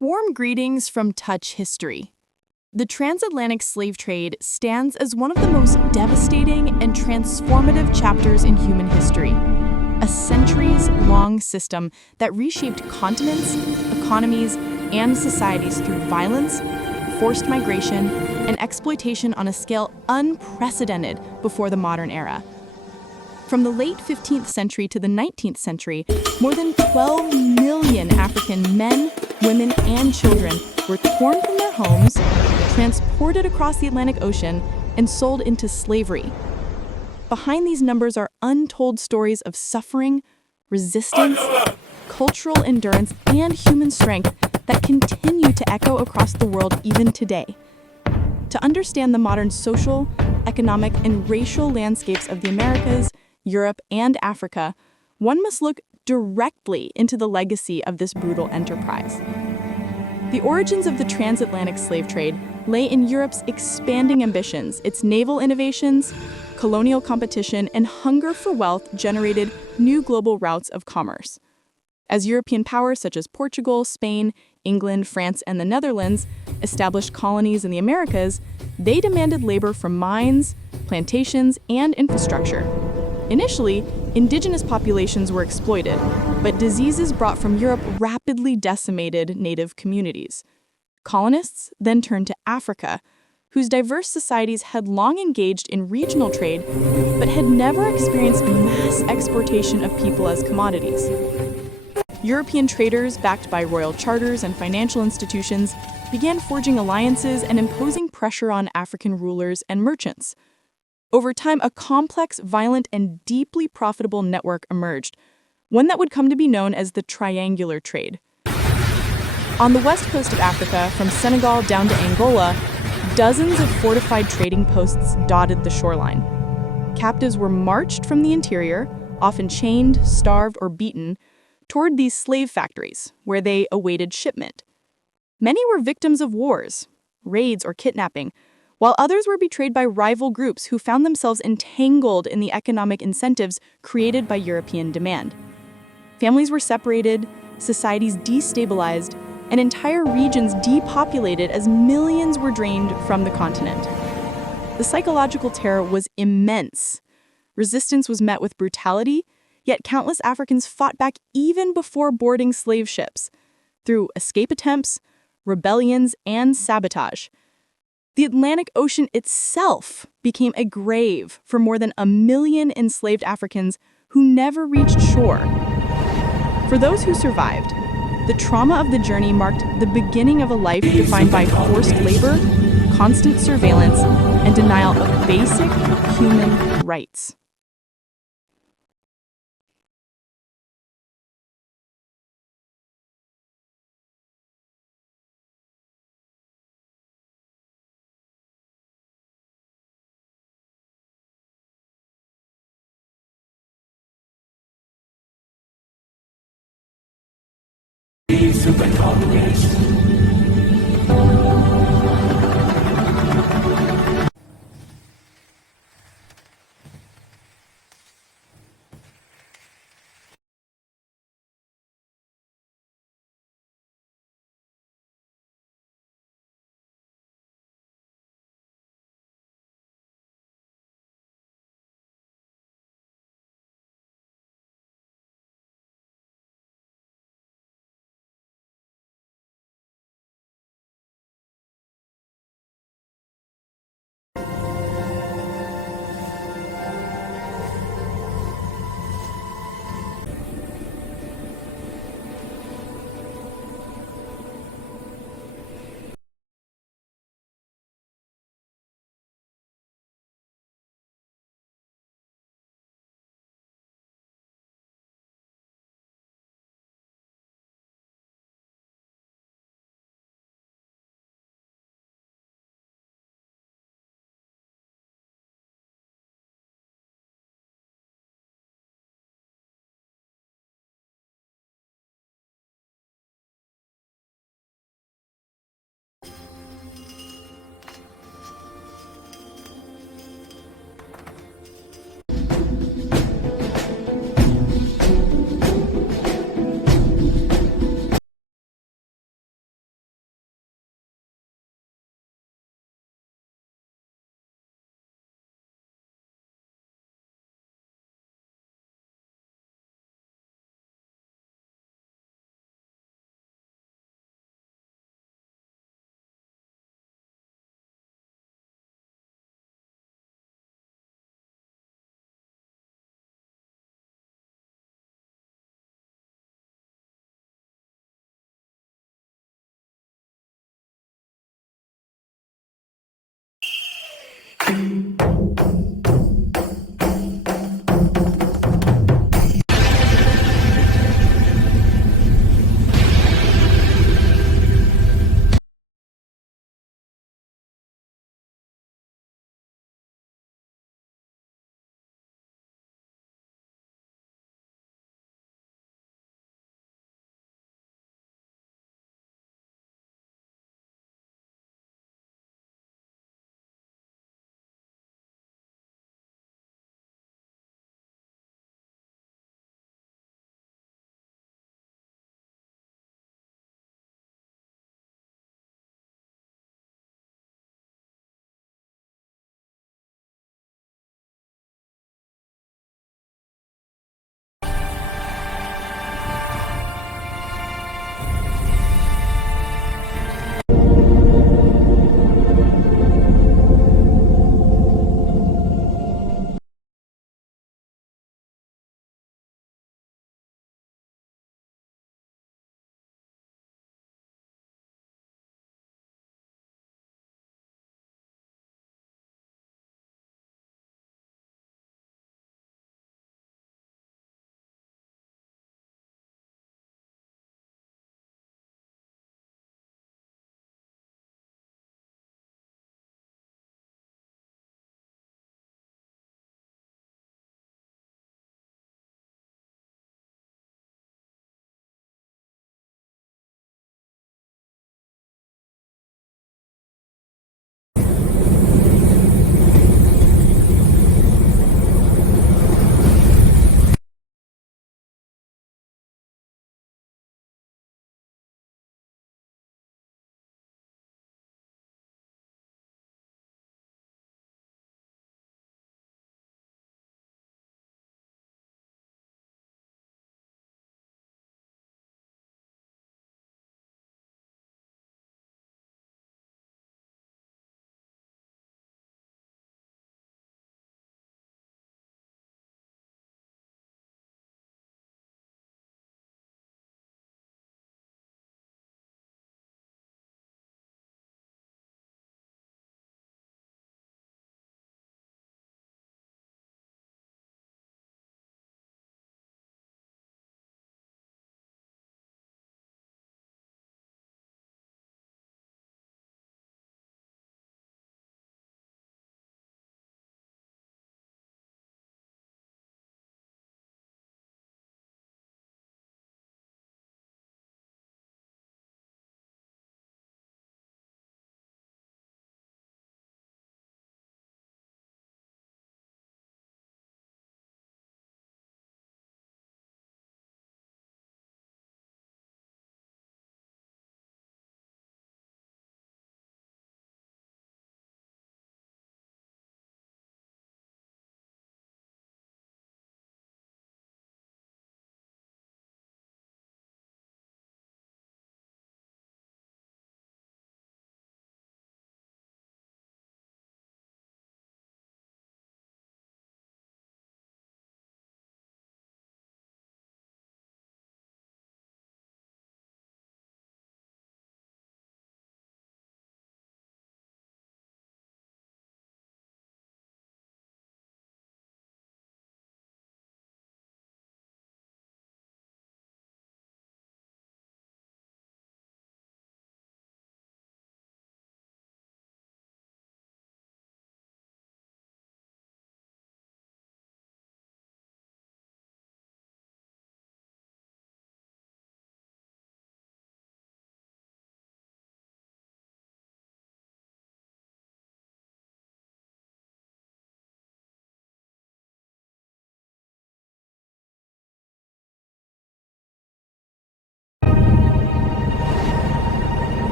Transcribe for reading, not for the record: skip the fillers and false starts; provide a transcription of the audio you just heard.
Warm greetings from Touch History. The transatlantic slave trade stands as one of the most devastating and transformative chapters in human history. A centuries-long system that reshaped continents, economies, and societies through violence, forced migration, and exploitation on a scale unprecedented before the modern era. From the late 15th century to the 19th century, more than 12 million African men, women, and children were torn from their homes, transported across the Atlantic Ocean, and sold into slavery. Behind these numbers are untold stories of suffering, resistance, cultural endurance, and human strength that continue to echo across the world even today. To understand the modern social, economic, and racial landscapes of the Americas, Europe, and Africa, one must look directly into the legacy of this brutal enterprise. The origins of the transatlantic slave trade lay in Europe's expanding ambitions. Its naval innovations, colonial competition, and hunger for wealth generated new global routes of commerce. As European powers such as Portugal, Spain, England, France, and the Netherlands established colonies in the Americas, they demanded labor from mines, plantations, and infrastructure. Initially, indigenous populations were exploited, but diseases brought from Europe rapidly decimated native communities. Colonists then turned to Africa, whose diverse societies had long engaged in regional trade, but had never experienced mass exportation of people as commodities. European traders, backed by royal charters and financial institutions, began forging alliances and imposing pressure on African rulers and merchants. Over time, a complex, violent, and deeply profitable network emerged, one that would come to be known as the triangular trade. On the west coast of Africa, from Senegal down to Angola, dozens of fortified trading posts dotted the shoreline. Captives were marched from the interior, often chained, starved, or beaten, toward these slave factories, where they awaited shipment. Many were victims of wars, raids, or kidnapping, while others were betrayed by rival groups who found themselves entangled in the economic incentives created by European demand. Families were separated, societies destabilized, and entire regions depopulated as millions were drained from the continent. The psychological terror was immense. Resistance was met with brutality, yet countless Africans fought back even before boarding slave ships, through escape attempts, rebellions, and sabotage. The Atlantic Ocean itself became a grave for more than 1 million enslaved Africans who never reached shore. For those who survived, the trauma of the journey marked the beginning of a life defined by forced labor, constant surveillance, and denial of basic human rights.